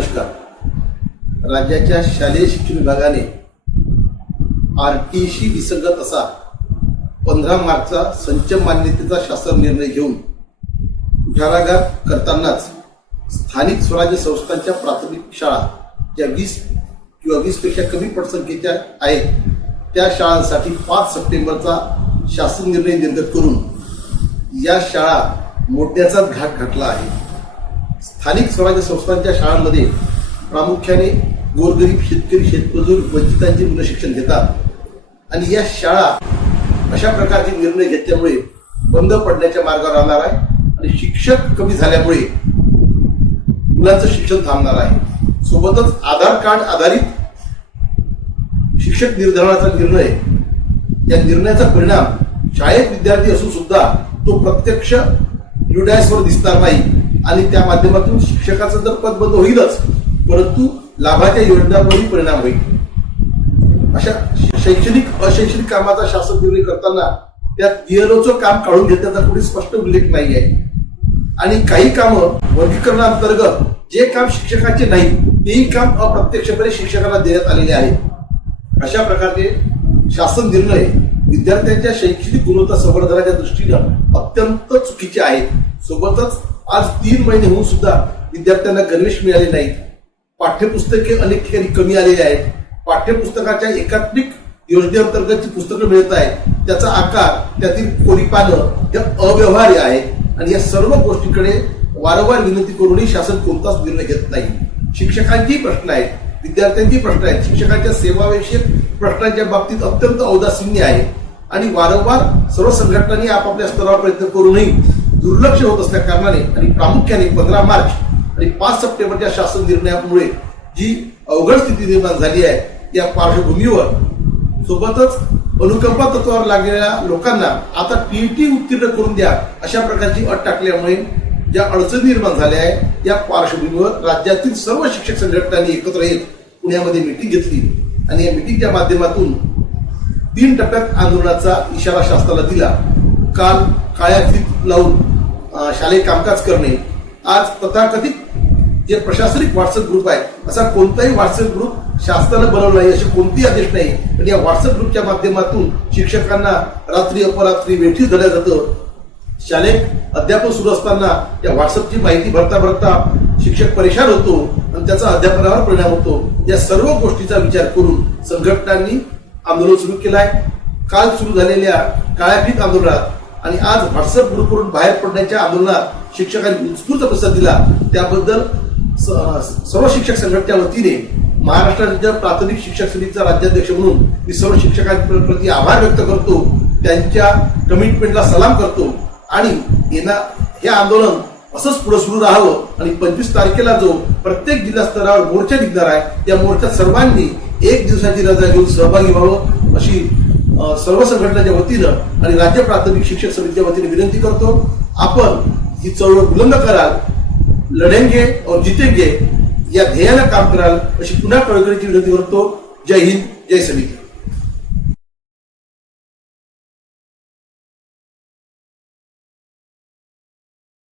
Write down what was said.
नमस्कार राज्याच्या शालेय शिक्षण विभागाने आर टी सी विसंगत असा पंधरा मार्चचा संच मान्यतेचा शासन निर्णय घेऊन घराघात करतानाच स्थानिक स्वराज्य संस्थांच्या प्राथमिक शाळा ज्या वीस किंवा वीसपेक्षा कमी पटसंख्येच्या आहेत त्या शाळांसाठी पाच सप्टेंबरचा शासन निर्णय निर्गत करून या शाळा मोठ्याचा घाट घातला आहे स्थानिक स्वराज्य संस्थांच्या शाळांमध्ये प्रामुख्याने गोरगरीब शेतकरी शेतमजूर वंचितांची मुलं शिक्षण घेतात आणि या शाळा अशा प्रकारचे निर्णय घेतल्यामुळे बंद पडण्याच्या मार्गावर राहणार आहे आणि शिक्षक कमी झाल्यामुळे मुलांचं शिक्षण थांबणार आहे सोबतच आधार कार्ड आधारित शिक्षक निर्धारणाचा निर्णय या निर्णयाचा परिणाम शाळेत विद्यार्थी असून सुद्धा तो प्रत्यक्ष युडायसवर दिसणार नाही आणि त्या माध्यमातून शिक्षकाचं तर पद बंद होईलच परंतु लाभाच्या योजनांवरही परिणाम होईल अशा शैक्षणिक अशैक्षणिक कामाचा शासन निर्णय करताना त्यात डीएलओचं काम काढून घेतल्याचा कुठे स्पष्ट उल्लेख नाही आहे आणि काही कामं वर्गीकरणाअंतर्गत जे काम शिक्षकाचे नाही तेही काम अप्रत्यक्षपणे शिक्षकांना देण्यात आलेले आहे अशा प्रकारचे शासन निर्णय विद्यार्थ्यांच्या शैक्षणिक गुणवत्ता संवर्धनाच्या दृष्टीनं अत्यंत चुकीचे आहेत सोबतच आज तीन महिने होऊन सुद्धा विद्यार्थ्यांना गणवेश मिळाले नाहीत पाठ्यपुस्तके अनेक खेळ कमी आलेली आहेत पाठ्यपुस्तकाच्या एकात्मिक योजनेअंतर्गत जी पुस्तकं मिळत आहेत त्याचा आकार त्यातील कोरी पानं हे अव्यवहार्य आहे आणि या सर्व गोष्टीकडे वारंवार विनंती करूनही शासन कोणताच निर्णय घेत नाही शिक्षकांचेही प्रश्न आहेत विद्यार्थ्यांची प्रश्न आहेत शिक्षकांच्या सेवाविषयक प्रश्नांच्या बाबतीत अत्यंत औदासिन्य आहे आणि वारंवार सर्व संघटनांनी आपापल्या स्तरावर प्रयत्न करूनही दुर्लक्ष होत असल्या कारणाने आणि प्रामुख्याने पंधरा मार्च आणि पाच सप्टेंबरच्या शासन निर्णयामुळे जी अवघड स्थिती निर्माण झाली आहे या पार्श्वभूमीवर सोबतच अनुकंपा तत्वावर लागलेल्या लोकांना आता टीईटी e उत्तीर्ण करून द्या अशा प्रकारची अट टाकल्यामुळे ज्या अडचणी निर्माण झाल्या आहेत या पार्श्वभूमीवर राज्यातील सर्व शिक्षक संघटनांनी एकत्र येत पुण्यामध्ये मिटिंग घेतली आणि या मिटिंगच्या माध्यमातून तीन टप्प्यात आंदोलनाचा इशारा शासनाला दिला काल काळ्या लावून शालेय कामकाज करणे आज तथाकथित जे प्रशासनिक व्हॉट्सअप ग्रुप आहे असा कोणताही व्हॉट्सअप ग्रुप शासनानं बनवला नाही अशी कोणतीही आदेश नाही पण या व्हॉट्सअप ग्रुपच्या माध्यमातून शिक्षकांना रात्री अपरात्री वेठी धरलं जातं शालेय अध्यापन सुरू असताना या व्हॉट्सअपची माहिती भरता भरता शिक्षक परेशान होतो आणि त्याचा अध्यापनावर परिणाम होतो या सर्व गोष्टीचा विचार करून संघटनांनी आंदोलन सुरू केलं आहे काल सुरू झालेल्या काळ्याफीत आंदोलनात आणि आज व्हॉट्सअप ग्रुपवरून बाहेर पडण्याच्या आंदोलनात शिक्षकांनी उत्स्फूर्त प्रतिसाद दिला त्याबद्दल सर्व शिक्षक संघटनेच्या वतीने महाराष्ट्र राज्य प्राथमिक शिक्षक समितीचा राज्याध्यक्ष म्हणून मी सर्व शिक्षकांप्रती आभार व्यक्त करतो त्यांच्या कमिटमेंटला सलाम करतो आणि येणार हे आंदोलन असंच पुढे सुरू राहावं आणि पंचवीस तारखेला जो प्रत्येक जिल्हा स्तरावर मोर्चा निघणार आहे त्या मोर्चात सर्वांनी एक दिवसाची रजा घेऊन सहभागी व्हावं अशी सर्व संघटनाच्या वतीनं आणि राज्य प्राथमिक शिक्षक समितीच्या वतीने विनंती करतो आपण ही चळवळ बुलंद कराल लढेंगे और जितेंगे या ध्येयाला काम कराल अशी पुन्हा कळकळीची विनंती करतो जय हिंद जय समिती